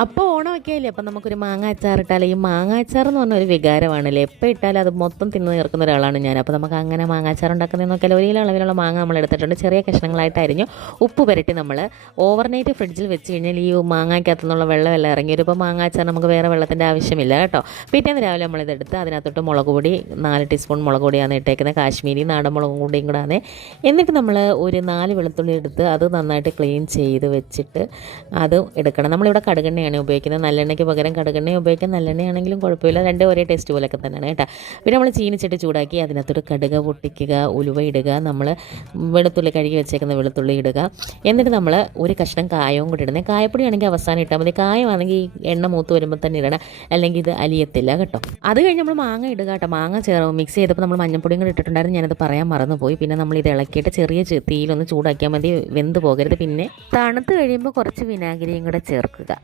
അപ്പോൾ ഓണമൊക്കെ ആയില്ലേ, അപ്പം നമുക്കൊരു മാങ്ങ അച്ചാർ ഇട്ടാൽ, ഈ മാങ്ങ അച്ചാർ എന്ന് പറഞ്ഞ ഒരു വികാരമാണല്ലേ, എപ്പോൾ ഇട്ടാലും അത് മൊത്തം തിന്ന് തീർക്കുന്ന ഒരാളാണ് ഞാൻ. അപ്പോൾ നമുക്ക് അങ്ങനെ മാങ്ങ അച്ചാർ ഉണ്ടാക്കുന്നതെന്ന് നോക്കിയാൽ ഒരു കിലോ അളവിലുള്ള മാങ്ങ നമ്മൾ എടുത്തിട്ടുണ്ട്. ചെറിയ കഷ്ണങ്ങളായിട്ട് അരിഞ്ഞു ഉപ്പ് പുരട്ടി നമ്മൾ ഓവർനൈറ്റ് ഫ്രിഡ്ജിൽ വെച്ച് കഴിഞ്ഞാൽ ഈ മാങ്ങയ്ക്കകത്തു നിന്നുള്ള വെള്ളമെല്ലാം ഇറങ്ങി വരുമ്പോൾ മാങ്ങ അച്ചാർ നമുക്ക് വേറെ വെള്ളത്തിൻ്റെ ആവശ്യമില്ല കേട്ടോ. പിറ്റേന്ന് രാവിലെ നമ്മളിതെടുത്ത് അതിനകത്തോട്ട് മുളക് പൊടി 4 ടീസ്പൂൺ മുളക് പൊടിയാണ് ഇട്ടേക്കുന്നത്, കാശ്മീരി നാടൻ മുളകും കൂടിയും കൂടാതെ. എന്നിട്ട് നമ്മൾ ഒരു 4 വെളുത്തുള്ളി എടുത്ത് അത് നന്നായിട്ട് ക്ലീൻ ചെയ്ത് വെച്ചിട്ട് അത് എടുക്കണം. നമ്മളിവിടെ കടുകെണ്ണ ഉപയോഗിക്കുന്നത്, നല്ലെണ്ണയ്ക്ക് പകരം കടുകെണ്ണ ഉപയോഗിക്കാൻ, നല്ലെണ്ണയാണെങ്കിലും കുഴപ്പമില്ല, രണ്ടും ഒരേ ടേസ്റ്റ് പോലൊക്കെ തന്നെയാണ് കേട്ടോ. പിന്നെ നമ്മൾ ചീനിച്ചിട്ട് ചൂടാക്കി അതിനകത്തൊരു കടുക് പൊട്ടിക്കുക, ഉലുവ ഇടുക, നമ്മൾ വെളുത്തുള്ളി കഴുകി വെച്ചേക്കുന്ന വെളുത്തുള്ളി ഇടുക. എന്നിട്ട് നമ്മൾ ഒരു കഷ്ണം കായവും കൂടി ഇടുന്നത്, കായപ്പൊടി ആണെങ്കിൽ അവസാനം ഇട്ടാൽ മതി, കായമാണെങ്കിൽ ഈ എണ്ണ മൂത്ത് വരുമ്പോൾ തന്നെ ഇടണം, അല്ലെങ്കിൽ ഇത് അലിയത്തില്ല കേട്ടോ. അത് കഴിഞ്ഞ് നമ്മൾ മാങ്ങ ഇടുക കേട്ടോ. മാങ്ങ മിക്സ് ചെയ്തപ്പോൾ നമ്മൾ മഞ്ഞപ്പൊടിയും കൂടി ഇട്ടിട്ടുണ്ടായിരുന്നു, ഞാനത് പറയാൻ മറന്നുപോയി. പിന്നെ നമ്മൾ ഇത് ഇളക്കിയിട്ട് ചെറിയ തീയിലൊന്ന് ചൂടാക്കിയാൽ മതി, വെന്ത് പോകരുത്. പിന്നെ തണുത്ത് കഴിയുമ്പോൾ കുറച്ച് വിനാഗിരിയും കൂടെ ചേർക്കുക.